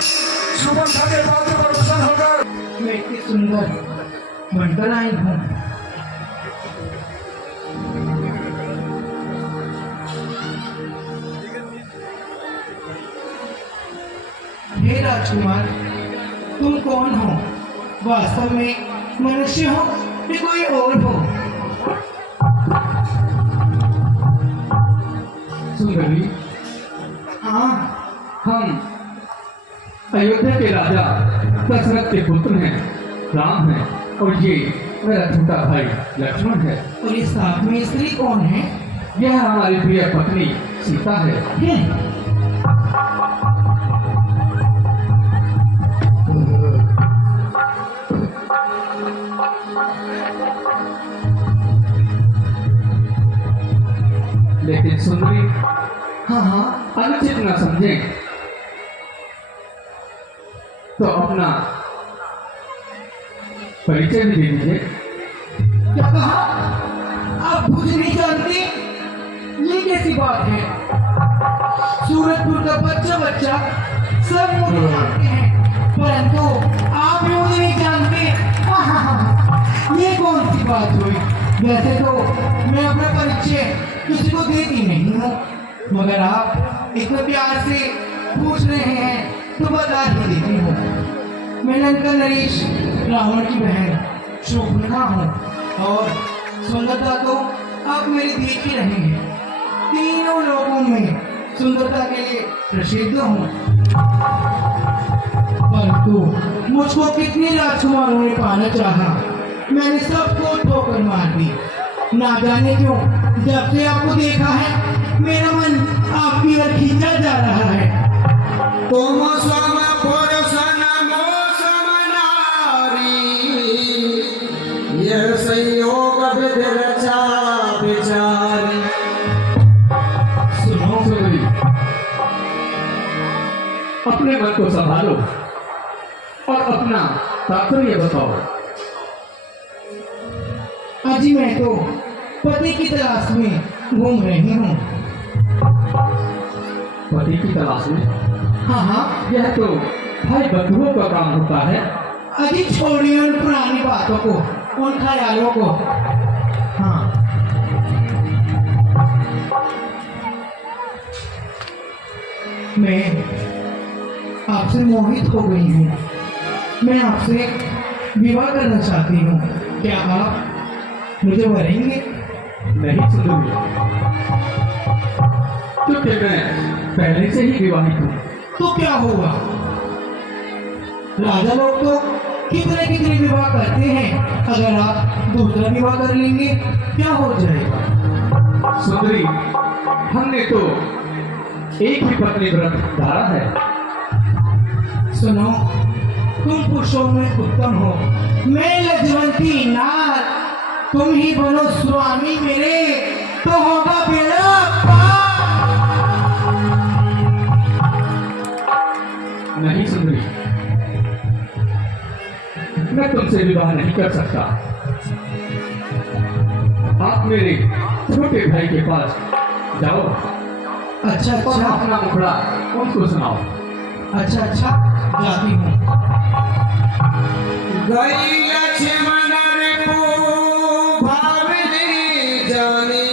सुमंथा के पात्र पर प्रसन्न होकर मैं इतनी सुंदर बनकर आई हूँ। हे राजकुमार, तुम कौन हो? वास्तव में मनुष्य हो या कोई और हो? सुंदरी, हाँ, हम अयोध्या के राजा दशरथ के पुत्र हैं, राम हैं, और ये मेरा छोटा भाई लक्ष्मण है। और इस साथ में स्त्री कौन है? यह हमारी प्रिय पत्नी सीता है। लेकिन सुंदरी, हाँ हाँ, अनुचित न समझें तो अपना परिचय भी दे दीजिए। क्या कहा? आप मुझे नहीं जानते? ये कैसी बात है? सूरजपुर का बच्चा बच्चा सब मुझे जानते हैं, परंतु आप मुझे नहीं जानते। ये कौन सी बात हुई? वैसे तो मैं अपना परिचय किसी को देती नहीं हूँ, मगर आप इतने प्यार से पूछ रहे हैं तो बता ही देती हूँ। मैं लंका नरेश रावण की बहन शोभना हूँ, और सुंदरता तो आप मेरी देख ही रहे हैं। तीनों लोगों में सुंदरता के लिए प्रसिद्ध हूँ, परंतु मुझको कितने राजकुमारों ने पाना चाहा, मैंने सबको ठोकर मार दी। ना जाने क्यों जब से आपको देखा है मेरा मन आपकी ओर खींचा जा रहा है। तुम सम पुरुष नमो समनारी, यह संयोग विधि रचा विचारी। सुनो सुंदरी, अपने मन को संभालो और अपना तात्पर्य बताओ। अजी मैं तो पति की तलाश में घूम रही हूँ। पति की तलाश में? हाँ हाँ, यह तो भाई बंधुओं का काम होता है। अजी छोड़िए उन पुरानी बातों को, उन ख्यालों को। हाँ, मैं आपसे मोहित हो गई हूँ। मैं आपसे विवाह करना चाहती हूँ। क्या आप मुझे वरेंगे? नहीं सुंदरी, क्योंकि मैं पहले से ही विवाहित हूँ। तो क्या होगा? राजा लोग तो कितने कितने विवाह करते हैं, अगर आप दूसरा विवाह कर लेंगे क्या हो जाएगा? सुंदरी, हमने तो एक ही पत्नी व्रत धारा है। सुनो, तुम पुरुषों में उत्तम हो, मैं लज्जवंती नार, तुम ही बनो स्वामी मेरे, तो होगा बेड़ा पार। नहीं सुंदरी, मैं तुमसे विवाह नहीं कर सकता। आप मेरे छोटे भाई के पास जाओ। अच्छा और अच्छा, अपना मुखड़ा उनको सुनाओ। अच्छा अच्छा, जाती हूँ। गई लक्ष्मण रिपु भाविनी जानी,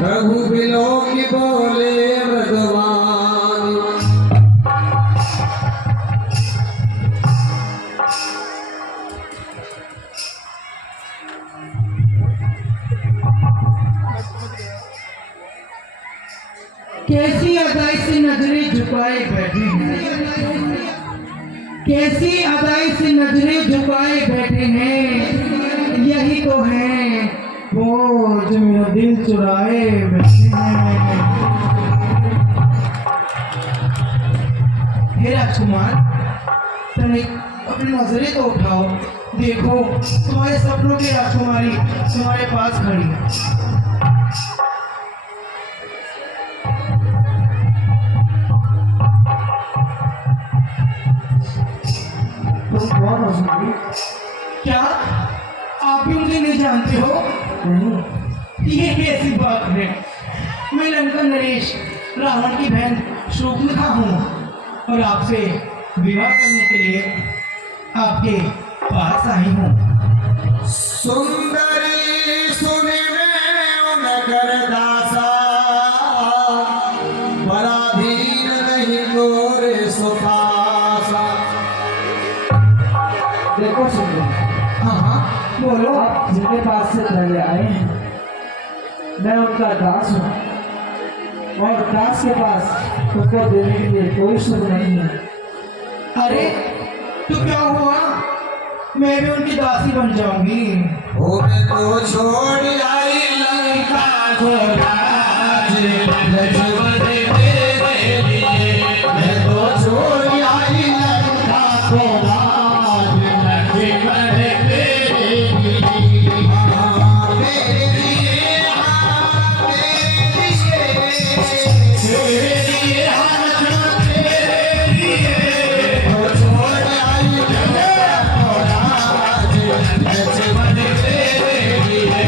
प्रभु बिलो की बोले भगवान। कैसी अदाई से नजरें झुकाए बैठे हैं, कैसी अदाई से नजरें झुकाए बैठे हैं, यही तो है वो जो मेरा दिल चुराए बैठे हैं। हे राजकुमार, तुम अपनी नजरें तो उठाओ, देखो तुम्हारे सपनों की राजकुमारी तुम्हारे पास खड़ी है। तुम कौन हो सुंदरी? क्या आप भी मुझे नहीं जानते हो? नहीं। ये कैसी बात है? मैं लंका नरेश रावण की बहन शोभना हूँ। और आपसे विवाह करने के लिए आपके पास आई हूँ। सुंदरी सुने में नगर दासा पराधीन नहीं तोरे सुखासा। देखो सुंदर, हाँ हाँ बोलो। आप जिनके पास से पहले आए हैं, मैं उनका दास हूँ और दास के पास उनको देने के लिए कोई सुख नहीं है। अरे तो क्या हुआ, मैं भी उनकी दासी बन जाऊंगी। ओ मैं तो छोड़ आई लंका को राज, लक्ष्मण तेरे लिए। मैं तो छोड़ आई लंका को राज, लक्ष्मण तेरे लिए। हाँ तेरे लिए, हाँ तेरे लिए, हाँ लक्ष्मण तेरे लिए। तो छोड़ आई लंका को राज, लक्ष्मण तेरे लिए।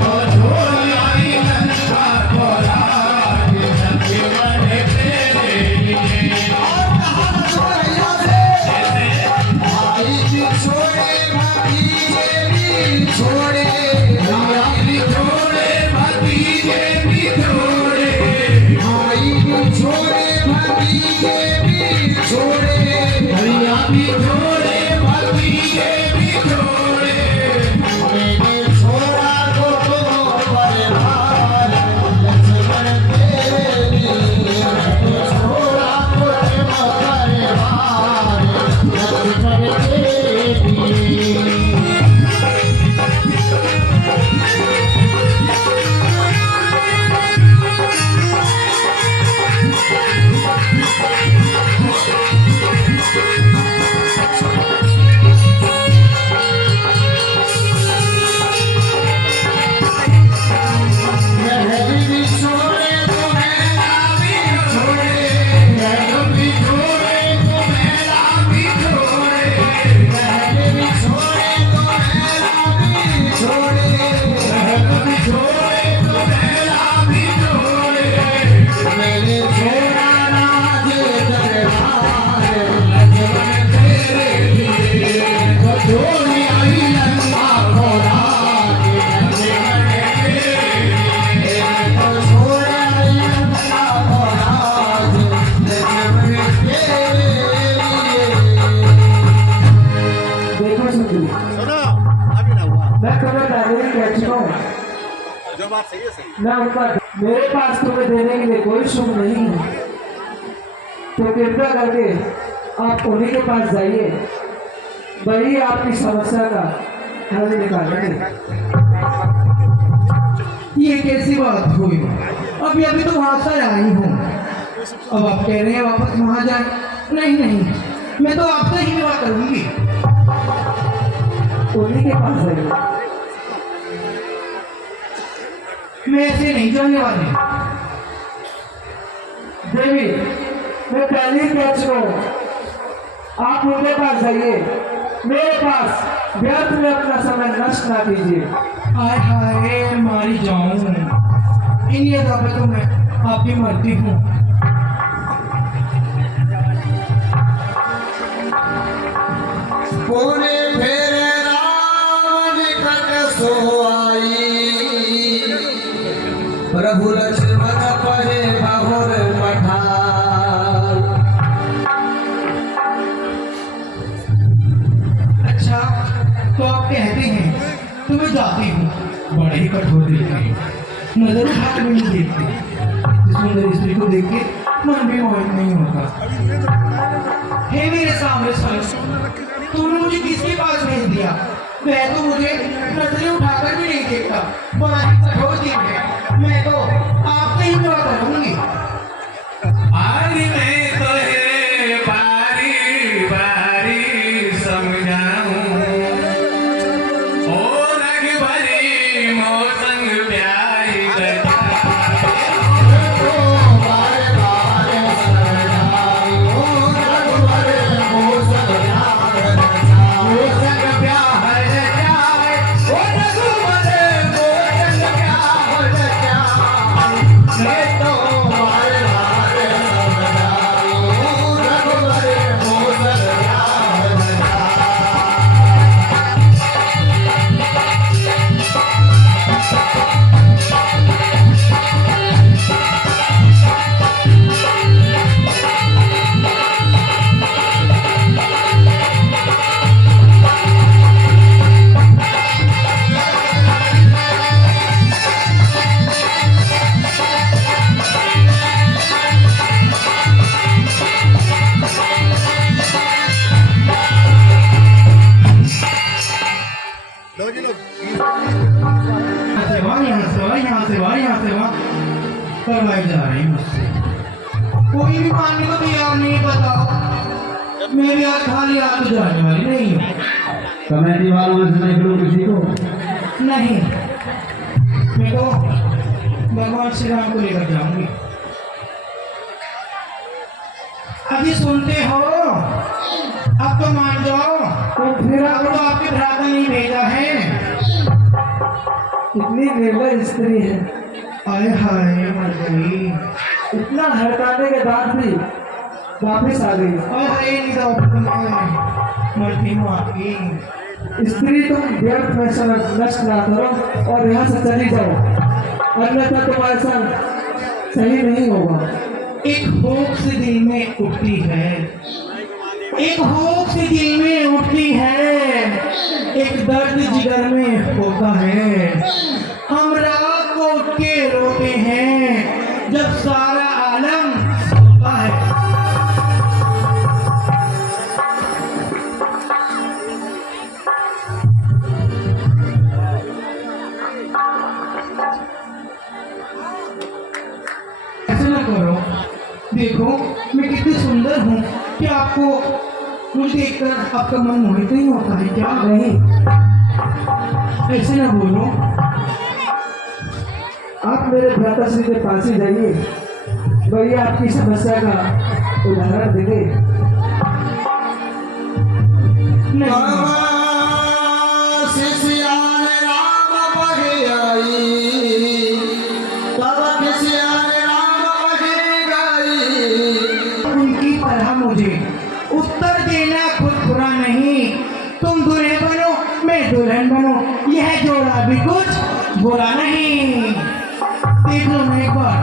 तो छोड़ आई लंका को राज, लक्ष्मण तेरे लिए। और कहा सुरैया से, भाई भी छोड़े भतीजे भी छोड़े, भाई भी छोड़े भतीजे भी छोड़े, भाई भी छोड़े भतीजे भी छोड़े, भैया भी छोड़े भतीजे भी छोड़े। मैंने छोड़ा तो परिवार, लक्ष्मण तेरे लिए। मैंने छोड़ा तो परिवार, लक्ष्मण तेरे लिए। महल भी छोड़े तो मेला भी छोड़े, महल भी छोड़े तो मेला भी छोड़े, महल भी छोड़े तो मेला भी छोड़े, महल भी छोड़े तो मेला भी छोड़े। मैंने छोड़ा राज दरबार, लक्ष्मण तेरे लिए। तो छोड़ आई लंका को राज, लक्ष्मण तेरे लिए। तो छोड़ आई लंका को राज, लक्ष्मण तेरे लिए। देखो सुंदरी, सुनो, अभी ना हुआ। मैं तुम्हें पहले ही कह चुका हूँ, जो बात सही है सही। मैं उनका मेरे पास तुम्हें देने के लिए कोई सुख नहीं है। तो कृपया करके आप उन्हीं के पास जाइए, वही आपकी समस्या का हल निकालेंगे। ये कैसी बात हुई, अभी अभी तो वहां से आई हूँ, अब आप कह रहे हैं वापस वहां जाए। नहीं नहीं, मैं तो आपसे ही विवाह करूंगी। उन्हीं के पास जाइए। मैं ऐसे नहीं जाने वाली। देवी, मैं पहले ही कह चुका हूँ, आप उनके पास जाइए, मेरे पास व्यर्थ में अपना समय नष्ट ना कीजिए। हाय हाय, मारी जाऊं। इन यादों पे तो मैं आपकी मरती हूँ। पूरे फेरे राम निकट सो आई, प्रभु लक्ष्मण पहे बहुर पठार। अच्छा, तो आप कहते हैं तो मैं जाती हूँ। बड़े ही कठोर दिल के, नजर हाथ में नहीं देखते। इस सुंदर स्त्री को देख के मन भी मोहित नहीं होता। हे मेरे सामने सामने, तुमने मुझे किसके पास भेज दिया? वह तो मुझे नजरें उठाकर भी नहीं देखता। बड़ा ही कठोर दिल है। मैं तो आपसे ही विवाह करूंगी। आज मैं तो है बारी बारी समझाऊं, ओ रघुबरी मोसंग प्यारी बता। तो बार बार समझाऊं, ओ रघुबरी मोसंग प्यार बता। मोसंग प्यार बता, ओ रघुबरी मोसंग प्यार बता। मैं तो बार बार समझाऊं। करवाई जा रही मुझसे। कोई भी मानने को तैयार नहीं, बताओ। मैं भी आज खाली हाथ जाने वाली नहीं हूँ। कमेटी वालों में से निकलो किसी को नहीं, मैं तो भगवान श्री राम को लेकर जाऊंगी। अभी सुनते हो, अब तो मान जाओ। तो फिर अब तो आपके भ्राता नहीं भेजा है। इतनी निर्दय स्त्री है, आए हाय मर गई। इतना हड़काने के बाद भी वापिस आ गई। आए हाय नहीं जाओ, मरती हूँ आपकी। स्त्री तुम व्यर्थ में समय नष्ट ना करो और यहाँ से चली जाओ, अन्यथा तुम्हारे साथ सही नहीं होगा। एक भूख से दिल में उठती है, एक भूख से दिल में उठती है, एक दर्द जिगर में होता है। हम रात को उठ के रोते हैं जब सारा आलम सोता है। ऐसे ना करो, देखो मैं कितनी सुंदर हूँ। क्या आपको मुझे देखकर आपका मन मोहित नहीं होता है क्या? नहीं, ऐसे ना बोलो। आप मेरे भ्राताश्री के पास ही जाइए, वही आपकी समस्या का उदाहरण देंगे। नहीं, उनकी तरह मुझे उत्तर देना खुद बुरा नहीं। तुम दूल्हे बनो, मैं दुल्हन बनूं, यह जोड़ा भी कुछ बुरा नहीं। देख लो मैं एक बार,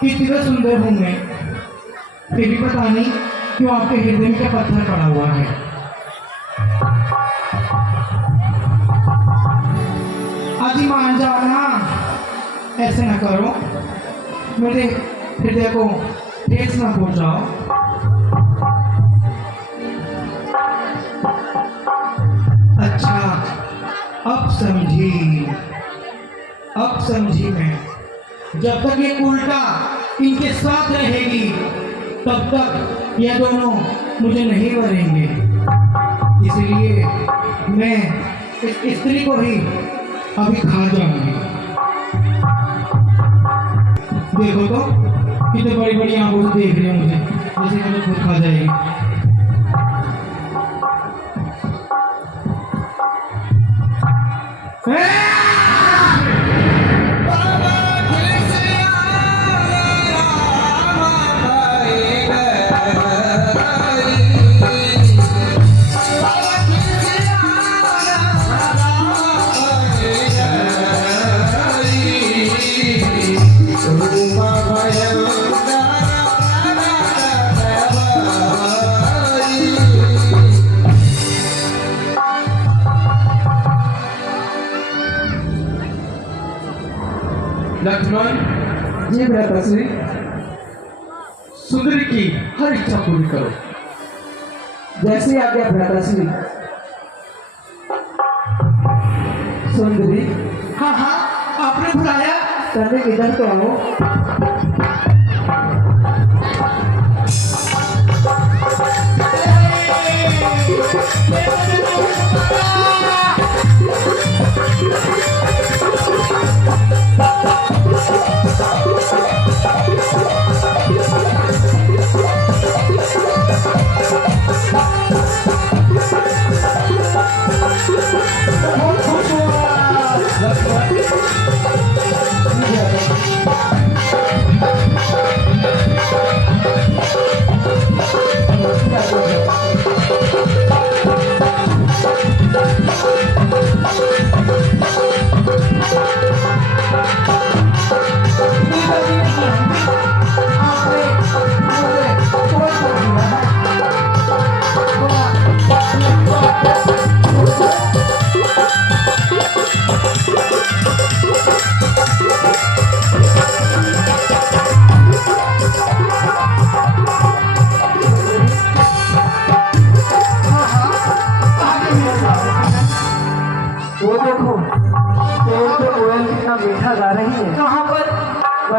कितना सुंदर हूँ मैं, फिर भी पता नहीं क्यों आपके हृदय में क्या पत्थर पड़ा हुआ है। आज ही मान जाओ ना, ऐसे ना करो, मेरे हृदय को ठेस ना पहुंचाओ। अच्छा, अब समझी, अब समझी मैं। जब तक ये उल्टा इनके साथ रहेगी तब तक ये दोनों मुझे नहीं मरेंगे। इसलिए मैं इस स्त्री को ही अभी खा जाऊंगी। देखो तो कितने बड़ी बड़ी आंखों से देख रही है मुझे, जैसे मुझे खुद खा जाएगी। लक्ष्मण, जी भ्राताश्री, सुंदरी की हर इच्छा पूरी करो। जैसी आज्ञा भ्राताश्री। सुंदरी, हाँ हाँ, आपने बुलाया? तनिक इधर तो आओ। लक्ष्मण,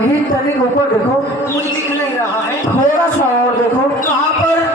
कहीं तनिक ऊपर देखो, मुझे दिख नहीं रहा है। थोड़ा सा और देखो। कहाँ पर?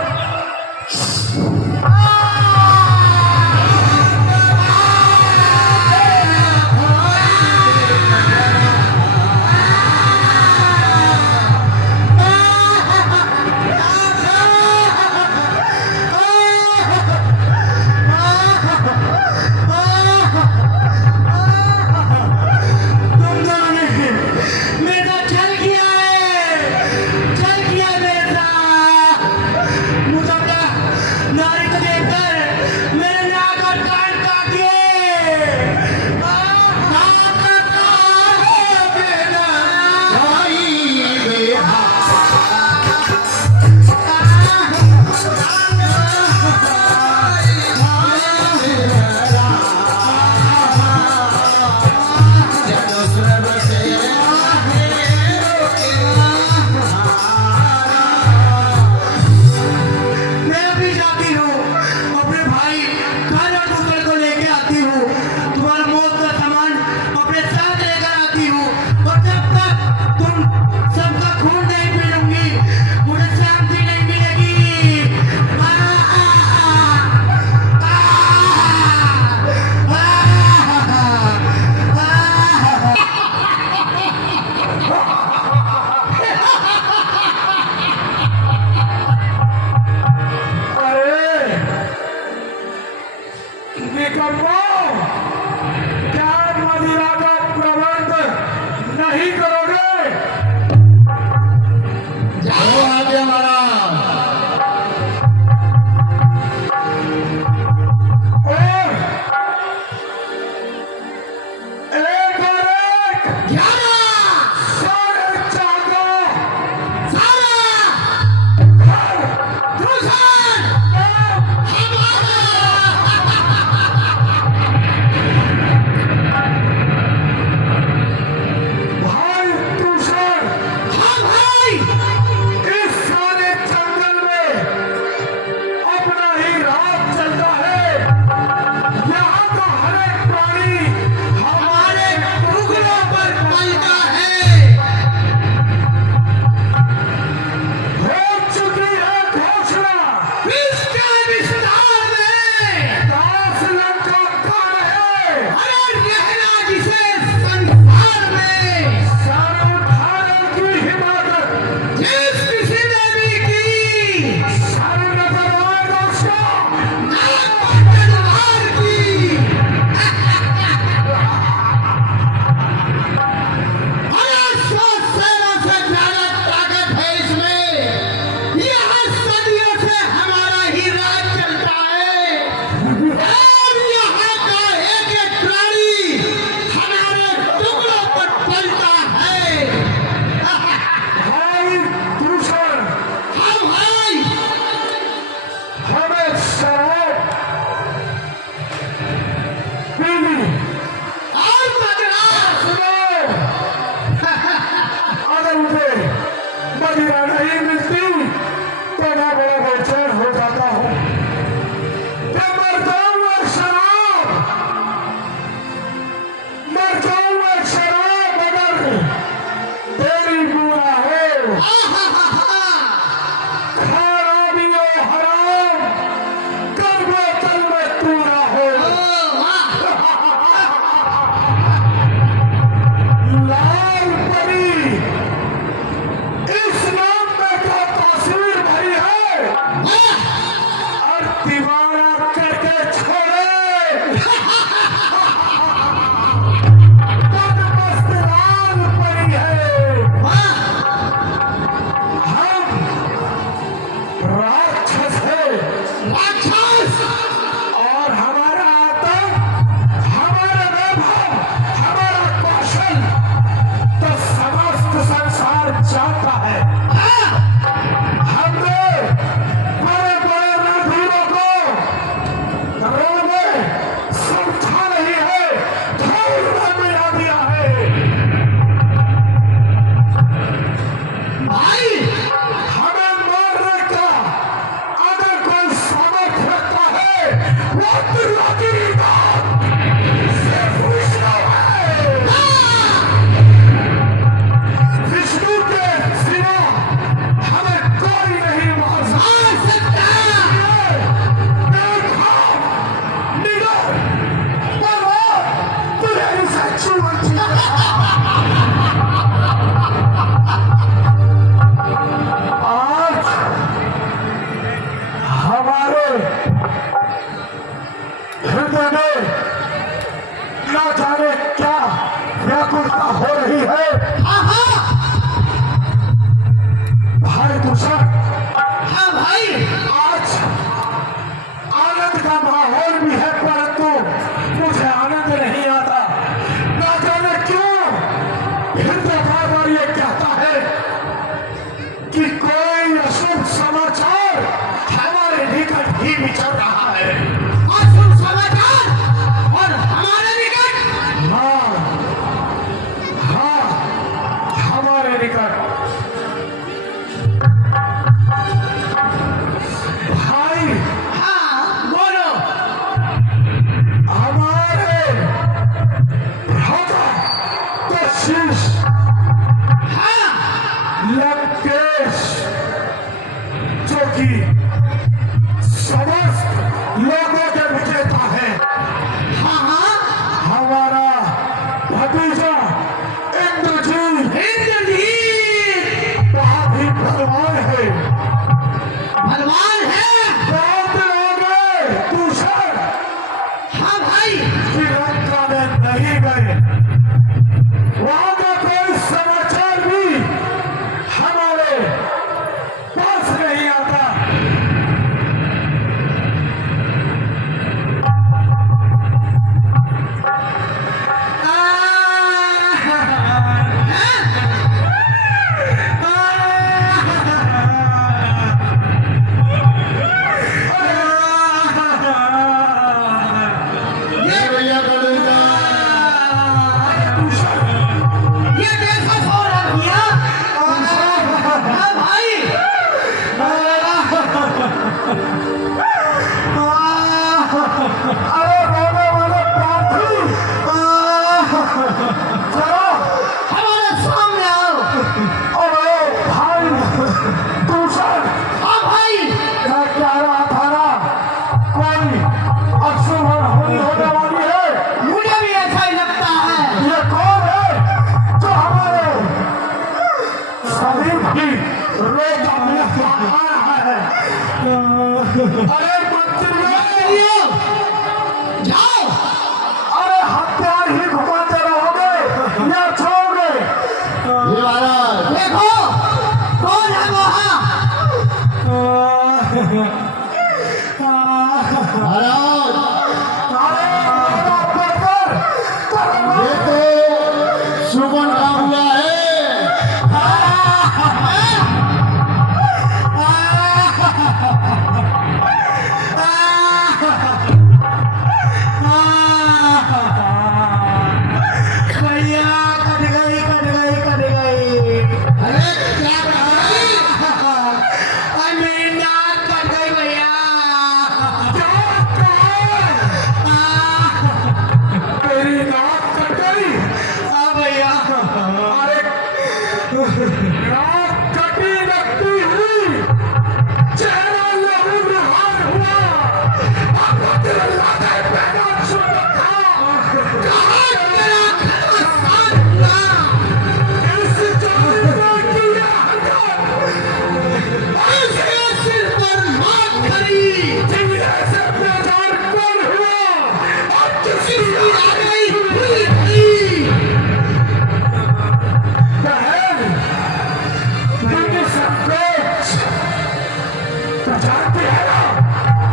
समाचार हमारे निकट ही विचर रहा है। अशुभ समाचार और हमारे निकट। हाँ हाँ, हमारे निकट भाई। हाँ बोलो। हमारे भ्राता कशिश हाँ लंकेश, जो कि समस्त लोगों के विजेता है, हाँ हाँ हमारा भतीजा इंद्रजीत इंद्रजीत बहुत ही बलवान है। भगवान है। बहुत लोग दूसर हाँ भाई श्रीलंका में नहीं गए, वहां का कोई समाचार भी हमारे पास नहीं आता। ये कैसा हो रहा भैया? हाँ भाई अरे रोने वाले प्रार्थी, चलो हमारे सामने आओ। अरे भाई दूसर, हाँ भाई मैं कह रहा था ना, कोई अशुभ होने वाली है। मुझे भी ऐसा ही लगता है। ये कौन है जो हमारे सभी भी रोज अपने साथ आ रहा है? अरे मंत्रियों, जाओ अरे हथियार ही घुमाते रहोगे या छोड़ोगे? देखो कौन है वहाँ। अरे मेरा पत्थर सुगन का हुआ है। भैया कट गई कट गई कट गई। अरे क्या कहा? अरे मेरी नाक कट गई भैया। तेरी नाक कट गई? हाँ भैया। अरे नाक कटी रखती हुई चेहरा लहू लुहान हुआ, अब दिल लागे पैदा सुन था। कहाँ तेरा खानदान हुआ? इस जाति ने किया हरकत, इसके सिर पर मात खड़ी। जिंदगी से बेजार कौन हुआ? अब किसी किसकी आ गई हुई खड़ी। बहन, तुम संकोच तो जानती है ना,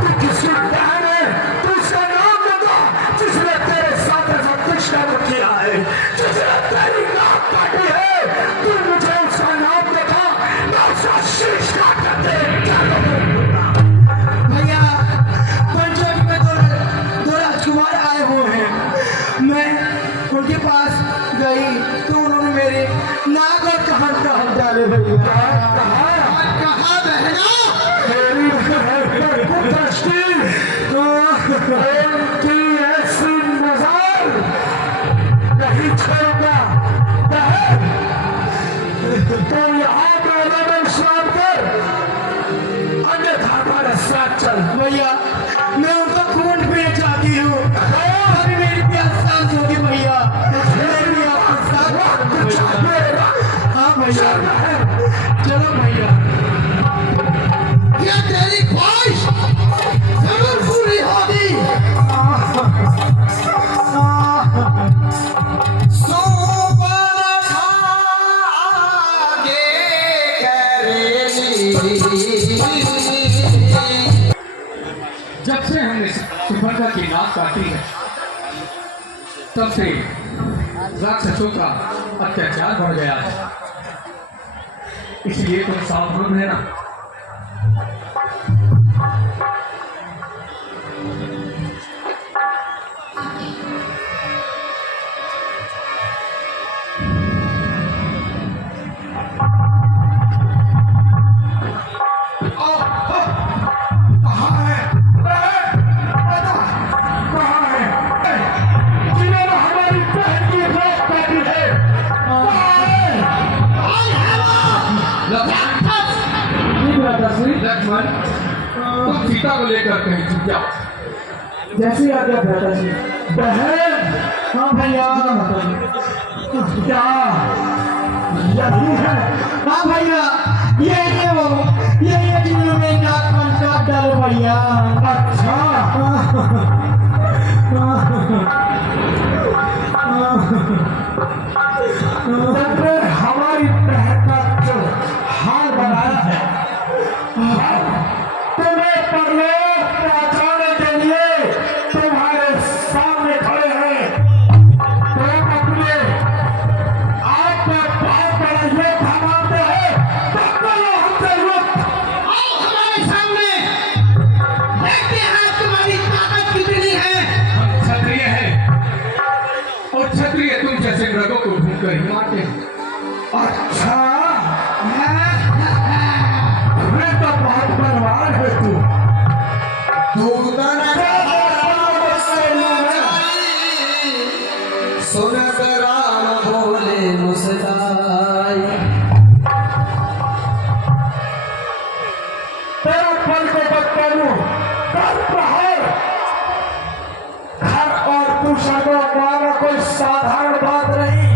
तू किसकी बहन है? तू उसका नाम बता, जिसने तेरे साथ ऐसा दुष्कर्म किया है, जिसने तेरी नाक काटी है। तू मुझे उसका नाम बता, मैं उसका शीश काट कर तेरे पैरों में दूंगा। भैया पंचवटी में दो राजकुमार आए हुए हैं। मैं उनके पास गई तो उन्होंने मेरे नाक और कान काट डाले भैया। कहा बहना? मेरी बहन पर कुदृष्टि, उनकी ऐसी नजर नहीं छोड़ूंगा। बहन, तो यहाँ मेरे में विश्राम कर, अन्यथा हमारे साथ चल। भैया मैं उनका खून पीना चाहती हूँ। अभी मेरी प्यास शांत होगी भैया। मैं भी आपके साथ चाहिए हाँ भैया बहन। चलो भैया। ये तेरी ख्वाहिश जरूर पूरी होगी। जब से हमने सुभद्रा की नाक काटी है, तब से राक्षसों का अत्याचार बढ़ गया है। इसलिए तुम सावधान रहना। लक्ष्मण, तुम सीता को लेकर कहीं छुप जाओ। जैसी आज्ञा भ्राताजी। बहन, हाँ भैया, क्या यही है? हाँ भैया, ये वो, ये जिन्होंने में नाक काट डालो भैया। अच्छा, तुमने हमारी बहन का जो हाल बनाया है, तुम्हें परलोक पहुंचाने के लिए तुम्हारे सामने खड़े हैं। तुम अपने आप में बहुत बड़ा योद्धा मानते हैं, तो करो हमसे युद्ध। आओ हमारे सामने, देखते हैं तुम्हारी ताकत कितनी है। हम क्षत्रिय हैं और क्षत्रिय तुम जैसे मृगों को ढूंढकर ही मारते हैं। अच्छा, मैं तो बहुत बलवान है तू। सुनत राम बोले मुस्काई। तेरा फल को बदलू कर प्रहार। घर और दूषणों माना कोई साधारण बात नहीं।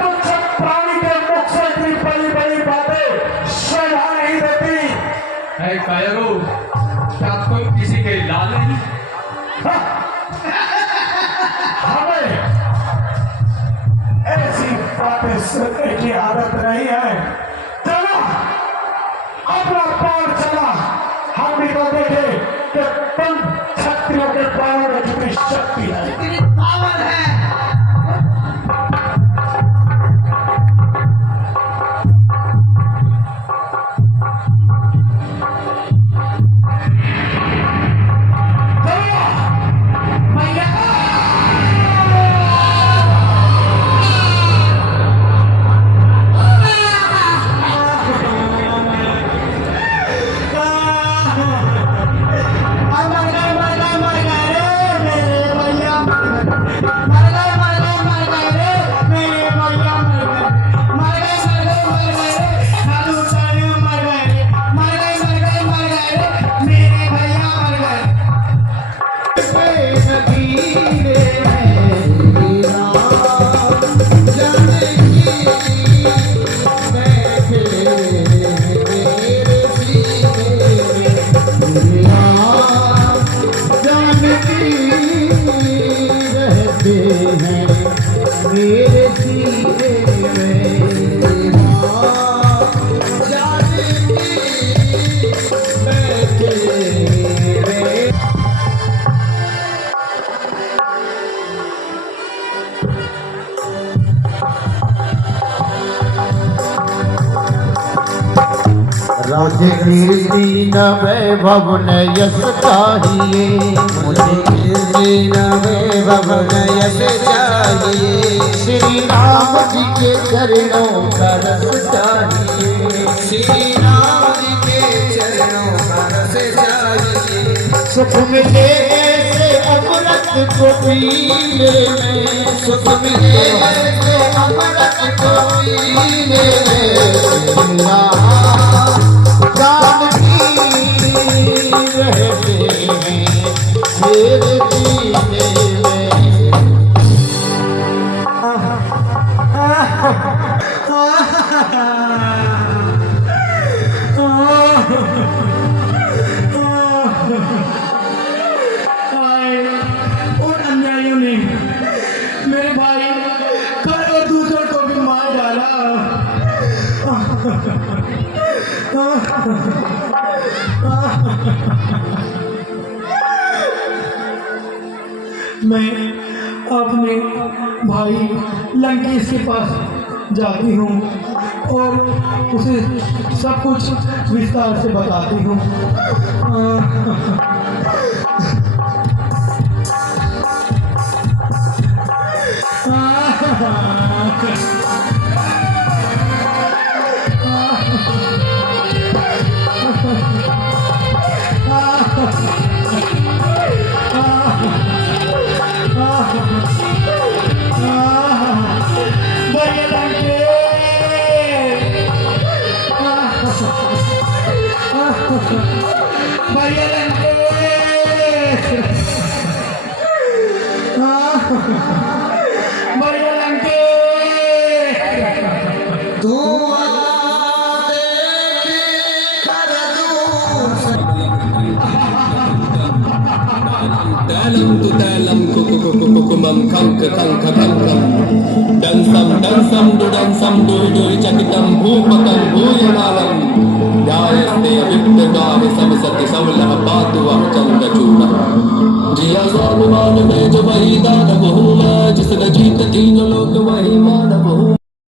तुच्छ प्राणी के मुख से इतनी बड़ी बड़ी बातें शोभा नहीं देती। है कायरो, क्या तुम किसी के लाल नहीं? हमें ऐसी बातें सुनने की आदत नहीं है। चला अपना पार चला, हम भी तो देखे कि तुम क्षत्रियों के प्राणों में कितनी शक्ति है। कितनी पावर है। मुझे कीर्ति न वैभव न यश चाहिए, मुझे कीर्ति न वैभव न यश चाहिए। श्री राम जी के चरणों का रस चाहिए, श्री राम जी के चरणों का रस चाहिए। सुख मिले ऐसे अमृत को पीने में, सुख मिले ऐसे अमृत को पीने में। जानकी रहते हैं मेरे जीने में। उन अन्यायियों ने मेरे भाई कर और दूसरों को भी मार डाला। मैं अपने भाई लंकेश के पास जाती हूँ और उसे सब कुछ विस्तार से बताती हूँ। Dalam tu dalam kukumam kanka kanka kankam dansam du cakitam bhupatam bhuyamalam jayaste avittagami samsati savlah patu chanda chuna jiya स्वाभिमान में जो वही दानव हूँ मैं जिसने जीत तीनों लोक वही मानव हूँ।